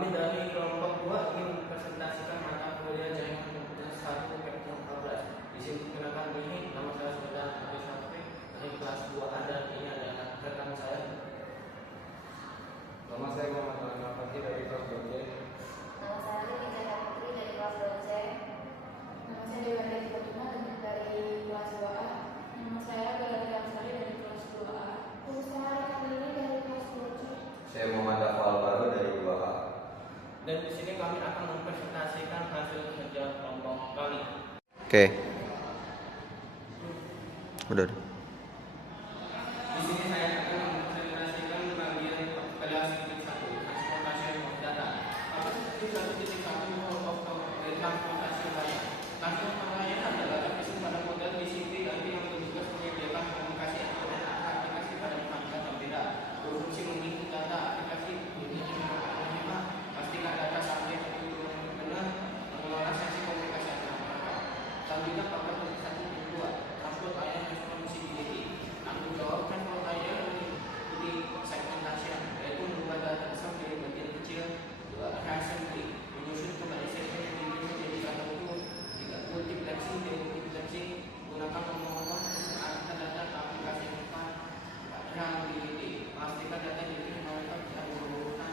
Kami dari kelompok 2 ingin mempresentasikan mata kuliah jaringan komputer 1 Vektor 14. Di sini perkenalkan diri, nama saya Saudara Abdul Syafri dari kelas 2A dan ini adalah rekan saya. Nama saya Muhammad Alina Fatih dari kelas 2C. Nama saya Rizal Putri dari kelas 2C. Nama saya Dewa dari Fatuma dari kelas 2A. Nama saya Bella Ansari dari kelas 2A. Nama saya Kamini dari kelas 2C. Saya Muhammad Afal Baru dari 2A. Dan di sini kami akan mempresentasikan hasil kerja kelompok kami. Oke. Udah. Di sini saya akan mempresentasikan bagian kelas 1, transportasi data. Apa seperti 1.1 transportasi raya. Transportasi raya adalah aplikasi pada model TCP yang bertugas menyediakan komunikasi internet aplikasi pada perangkat berbeda. Berfungsi mengikuti data aplikasi ini pastikan data sampai ke benar mengelola sesi komunikasi antar mereka. Selanjutnya pada 1.2 transport area responsibility. Tanggung jawab transport area mengikuti segmentation, yaitu membuat data besar menjadi bagian kecil. Assembly menyusun kembali segmen yang dimiliki menjadi satu multiplexing, demultiplexing gunakan nomor-nomor mengarahkan data ke aplikasi yang tepat. Reliability memastikan data yang diterima tidak berurutan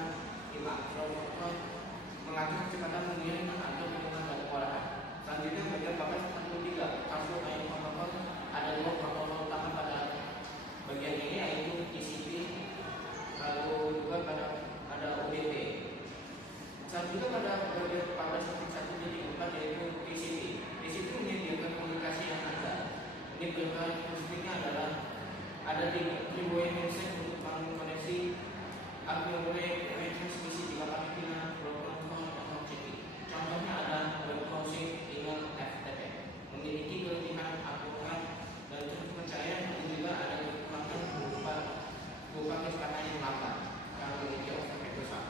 5. Mengatur kecepatan pengiriman atau pengiriman data olahan. Selanjutnya bagian bagian 1.3 transport area protokol. Ada 2 protokol utama pada bagian ini yaitu TCP, lalu juga ada UDP. Selanjutnya pada bagian 14.1.4 yaitu TCP. TCP menyediakan komunikasi yang ada. Ini karakteristiknya adalah ada 3 handset untuk koneksi, akumulasi transmisi 3 kali pilihan protokol dan OTP. Contohnya ada web browsing dengan FTP, memiliki kelebihan akurat dan terpercaya, dan juga ada kekuatan berupa kecepatan yang lambat yang memiliki overhead besar.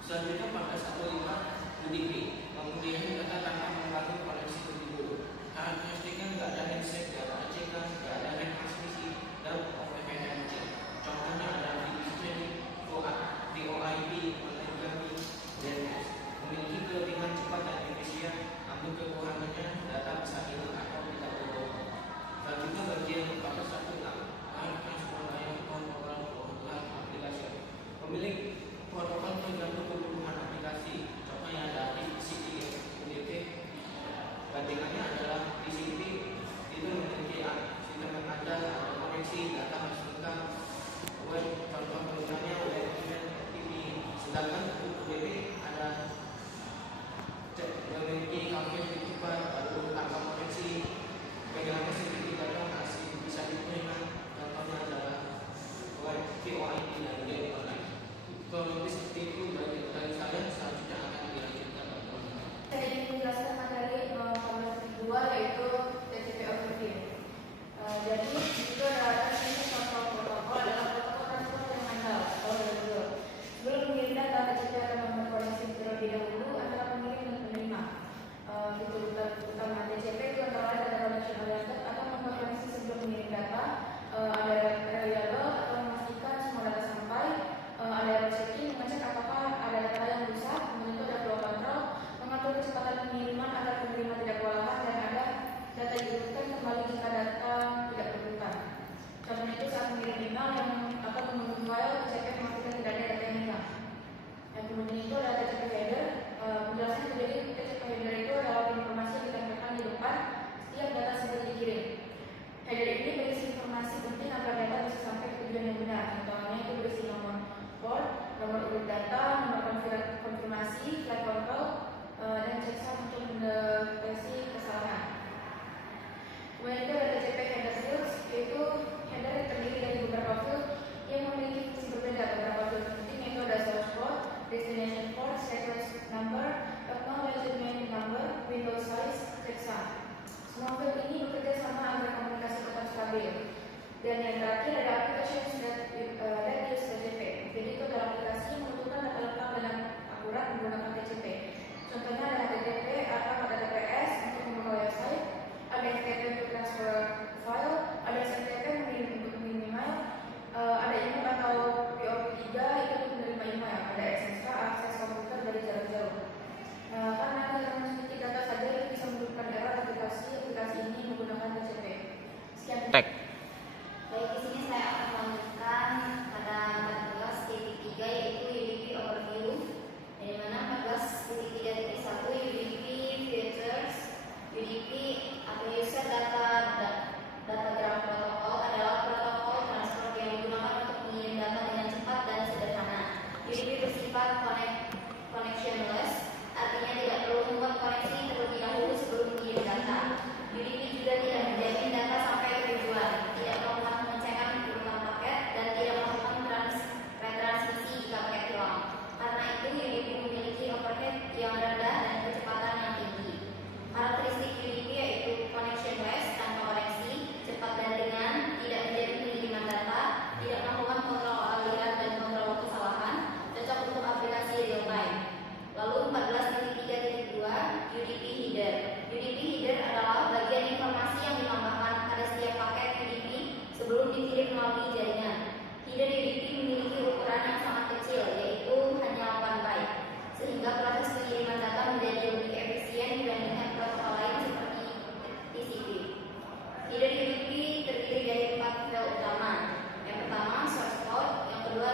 Selanjutnya pada 1.5 UDP, kemudian data tanpa mengganggu koneksi lebih dulu. Karakteristiknya tidak ada handset, tidak ada ACK, tidak ada transmisi dan overhead handset. Contohnya ada video streaming, VoIP, online gaming, dan memiliki kelebihan cepat dan efisien, namun kekurangannya data bisa hilang atau tidak berbohong. Selanjutnya bagian 14.1.6 transport layar protokol aplikasi. Pemilik protokol tergantung kebutuhan aplikasi. Contohnya ada TCP, UDP. Bandingannya adalah TCP itu memiliki sistem yang ada koneksi data harus lengkap. Web contoh programnya web FTP. Sedangkan untuk UDP ada memiliki coverage lebih cepat, lalu tanpa koneksi, pegangannya sedikit data masih bisa diterima. Contohnya adalah web VoIP dan game online. Kalau lebih seperti itu dari saya, selanjutnya akan dilanjutkan oleh teman-teman. Saya ingin menjelaskan materi nomor 2 yaitu TCP overview. Jadi itu adalah contoh protokol adalah protokol transport yang handal atau regular. Sebelum mengirim data, TCP akan membuat koneksi terlebih dahulu antara pengirim dan penerima. Fitur utama TCP itu antara lain data connection oriented atau membuat koneksi sebelum mengirim data, ada reliable atau memastikan semua data sampai, ada error checking mengecek apakah ada data yang rusak, kemudian ada flow control mengatur kecepatan pengiriman agar penerima tidak kewalahan, dan ada data diurutkan kembali jika data tidak berurutan. Contohnya itu saat mengirim email yang atau mengunduh file, TCP memastikan tidak ada data yang hilang. Dan kemudian itu ada TCP header. Penjelasan jadi TCP header itu adalah informasi yang ditempelkan di depan setiap data sebelum dikirim. Header ini berisi informasi penting agar data bisa sampai ke tujuan yang benar. Contohnya itu berisi nomor port, nomor urut data, nomor konfirmasi, flight control, dan checksum untuk mendeteksi kesalahan. Kemudian itu ada TCP header fields, yaitu header yang terdiri dari beberapa field yang memiliki fungsi berbeda. Beberapa field penting yaitu ada source port, destination port, sequence number, acknowledgement number, window size, checksum. Semua field ini bekerja sama agar komunikasi tetap stabil. Dan yang terakhir ada applications that use TCP. Jadi itu adalah aplikasi yang membutuhkan data lengkap dan akurat menggunakan TCP. Contohnya ada HTTP atau HTTPS untuk membuka website, ada FTP untuk transfer file, ada SMTP untuk mengirim email,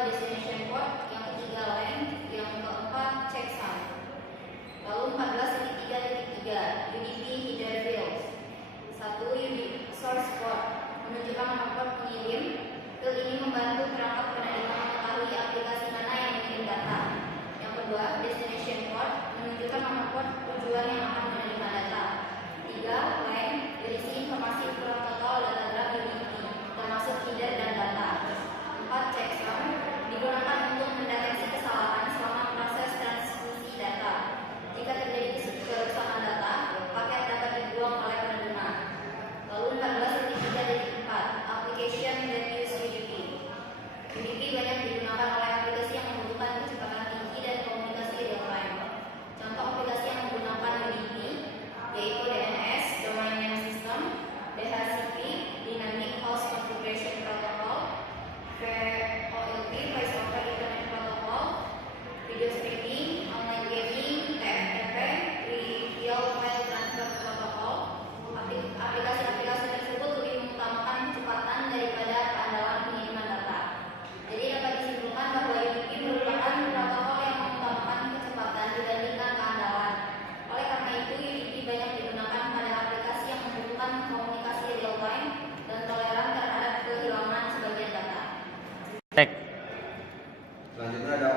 destination port, yang ketiga LAN, yang keempat checksum. Lalu 14.3.3 UDP header fields. 1. UDP source port menunjukkan nomor port pengirim. Field ini membantu perangkat penerima mengetahui aplikasi mana yang mengirim data. Yang kedua, destination port menunjukkan nomor port tujuan yang akan menerima data. 3. LAN berisi informasi ukuran total datagram UDP, termasuk header dan data. 4. Checksum digunakan untuk mendeteksi kesalahan selama proses transmisi data. Jika terjadi kerusakan data, paket dapat dibuang oleh penerima. Lalu 14.3.4 application that use UDP. UDP banyak digunakan oleh aplikasi yang membutuhkan kecepatan tinggi dan komunikasi real time. Contoh aplikasi yang menggunakan UDP yaitu DNS (Domain Name System), DHCP (Dynamic Host Configuration Protocol), VoLP (Voice over Ethernet Protocol), video streaming, online gaming, TFTP, Real File Transfer Protocol. Aplikasi-aplikasi tersebut lebih mengutamakan kecepatan daripada keandalan pengiriman data. Jadi dapat disimpulkan bahwa UDP merupakan protokol yang mengutamakan kecepatan dibandingkan keandalan. Oleh karena itu, UDP banyak digunakan pada aplikasi yang membutuhkan komunikasi real time dan toleran terhadap kehilangan sebagian data. Selanjutnya ada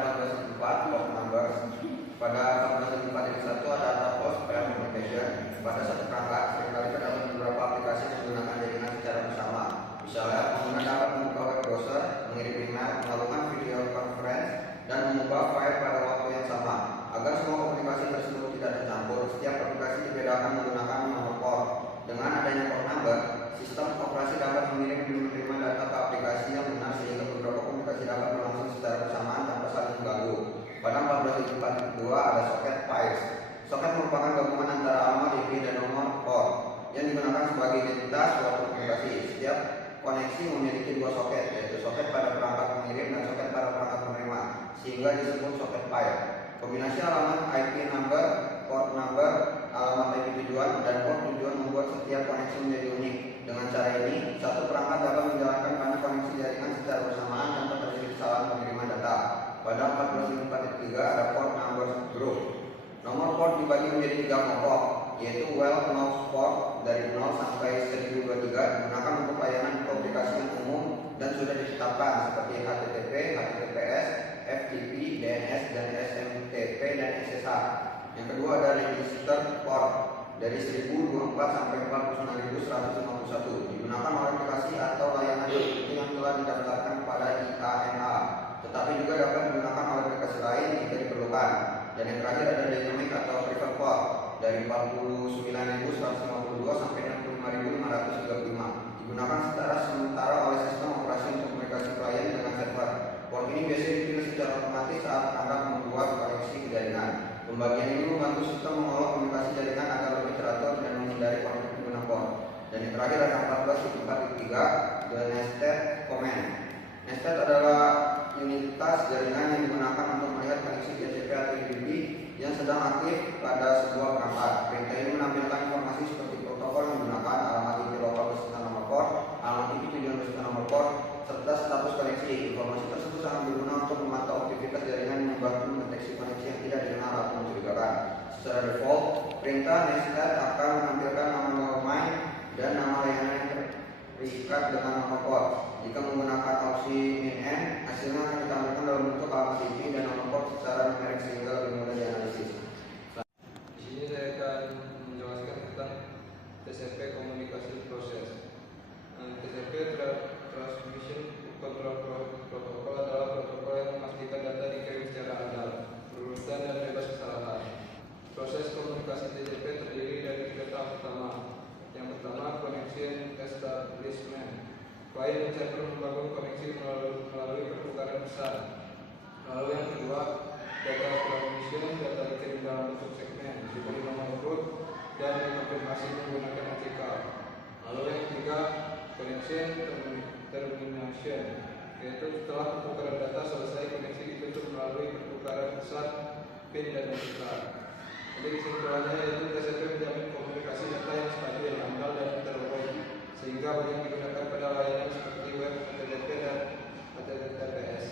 14.4 port number. Pada 14.4.1 ada data post pre-communication. Pada satu perangkat, seringkali terdapat beberapa aplikasi yang menggunakan jaringan secara bersama. Misalnya, pengguna dapat membuka web browser, mengirim email, melakukan video conference, dan mengubah file pada waktu yang sama. Agar semua komunikasi tersebut tidak tercampur, setiap aplikasi dibedakan menggunakan nomor port. Dengan adanya port number, sistem operasi dapat mengirim dan menerima data ke aplikasi yang benar sehingga beberapa komunikasi dapat berlangsung secara bersamaan tanpa saling mengganggu. Pada 14.4.2 ada soket pairs. Soket merupakan gabungan antara alamat IP dan nomor port yang digunakan sebagai identitas suatu komunikasi. Setiap koneksi memiliki dua soket, yaitu soket pada perangkat pengirim dan soket pada perangkat penerima, sehingga disebut soket pair. Kombinasi alamat IP number, port number, alamat IP tujuan, dan port tujuan membuat setiap koneksi menjadi unik. Dengan cara ini, satu perangkat dapat menjalankan banyak koneksi jaringan secara bersamaan tanpa terjadi kesalahan pengiriman data. Pada 14.4.3 ada port number group. Nomor port dibagi menjadi 3 kelompok, yaitu well-known port dari 0 sampai 1023 digunakan untuk layanan komunikasi yang umum dan sudah ditetapkan seperti HTTP, HTTPS, FTP, DNS, dan SMTP dan SSH. Yang kedua ada register port dari 1024 sampai 49151 digunakan oleh aplikasi atau layanan yang telah didaftarkan pada IANA, tetapi juga dapat digunakan oleh aplikasi lain jika diperlukan. Dan yang terakhir ada dynamic atau private port dari 49.152 sampai 65.535 digunakan secara sementara oleh sistem operasi untuk komunikasi klien dengan server. Port ini biasanya dipilih secara otomatis saat Anda membuat koneksi ke jaringan. Pembagian ini membantu sistem mengolah komunikasi jaringan agar lebih teratur dan menghindari konflik pengguna port. Dan yang terakhir ada 14.4.3 the nested command. Nested adalah unitas jaringan yang digunakan untuk melihat koneksi DHCP atau UDP yang sedang aktif pada sebuah perangkat. Perintah ini menampilkan informasi seperti protokol yang digunakan, alamat IP lokal beserta nomor port, alamat IP tujuan beserta nomor port, serta status koneksi. Informasi tersebut sangat berguna untuk memantau aktivitas jaringan yang membantu mendeteksi koneksi yang tidak dikenal atau mencurigakan. Secara default, perintah nested akan menampilkan nama domain dan nama layanan yang terikat dengan nomor port. Jika menggunakan opsi min-n, hasilnya akan ditampilkan dalam bentuk alamat IP dan nomor port secara numerik sehingga lebih mudah dianalisis. Di sini saya akan menjelaskan tentang TCP Communication Process. TCP Transmission Control Protocol adalah protokol yang memastikan data dikirim secara andal, berurutan dan bebas kesalahan. Proses komunikasi TCP terdiri dari 3 tahap utama. Yang pertama, connection establishment. Klien dan server membangun koneksi melalui pertukaran pesan. Lalu yang kedua, data transmission, data dikirim dalam bentuk segmen, diberi nomor root dan dikonfirmasi menggunakan ACK. Lalu yang ketiga, connection termination, yaitu setelah pertukaran data selesai, koneksi ditutup melalui pertukaran pesan, PIN dan ACK. Jadi kesimpulannya yaitu TCP menjamin komunikasi data yang stabil, andal dan interoperable, sehingga banyak digunakan pada layanan seperti web, HTTP dan HTTPS.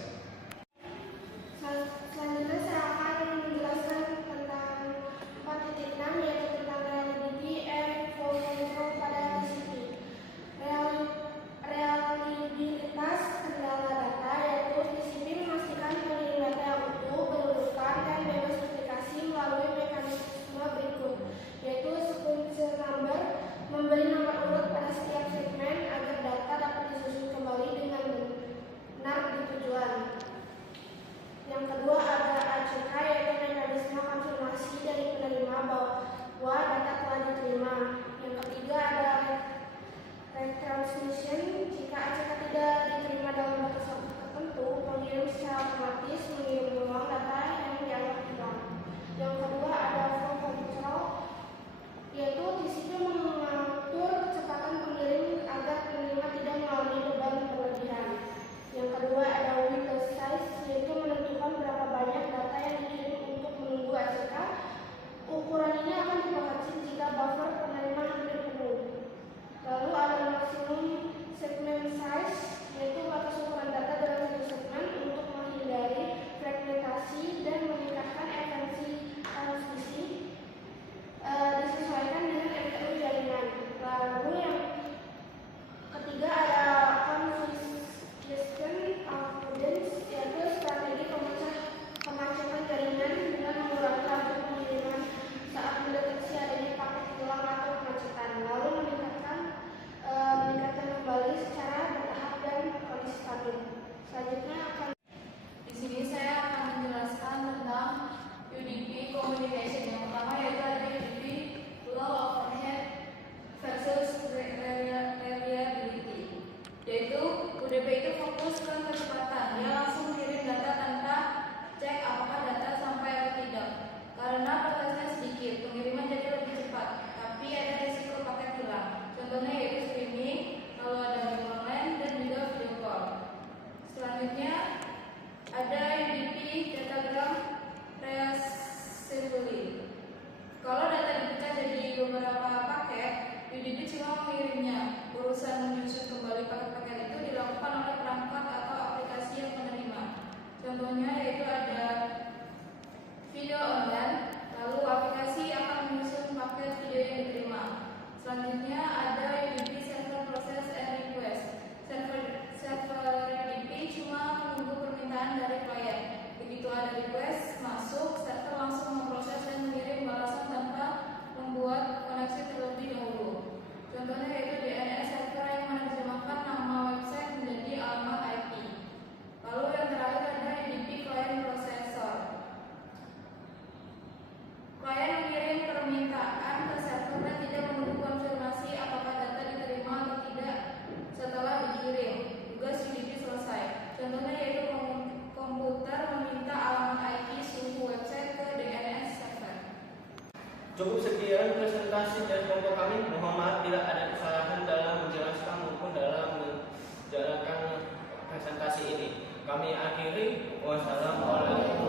ada UDP, Datagram, Reassembly. Kalau data dipecah jadi beberapa paket, UDP cuma mengirimnya. Urusan menyusun kembali paket-paket itu dilakukan oleh perangkat atau aplikasi yang menerima. Contohnya yaitu ada video online, lalu aplikasi akan menyusun paket video yang diterima. Selanjutnya ada UDP Server Process and Request. Server UDP cuma menunggu permintaan dari klien. Begitu ada request masuk, server langsung memproses dan mengirim balasan tanpa membuat koneksi terlebih dahulu. Contohnya yaitu DNS server yang menerjemahkan nama website menjadi alamat IP. Lalu yang terakhir ada UDP Client Processor. Klien mengirim permintaan ke server dan tidak menunggu konfirmasi apakah data diterima atau tidak setelah dikirim. Tugas UDP selesai. Contohnya yaitu komputer meminta alamat IP suhu website ke DNS server. Cukup sekian presentasi dari kelompok kami. Mohon maaf bila ada kesalahan dalam menjelaskan maupun dalam menjalankan presentasi ini. Kami akhiri. Wassalamualaikum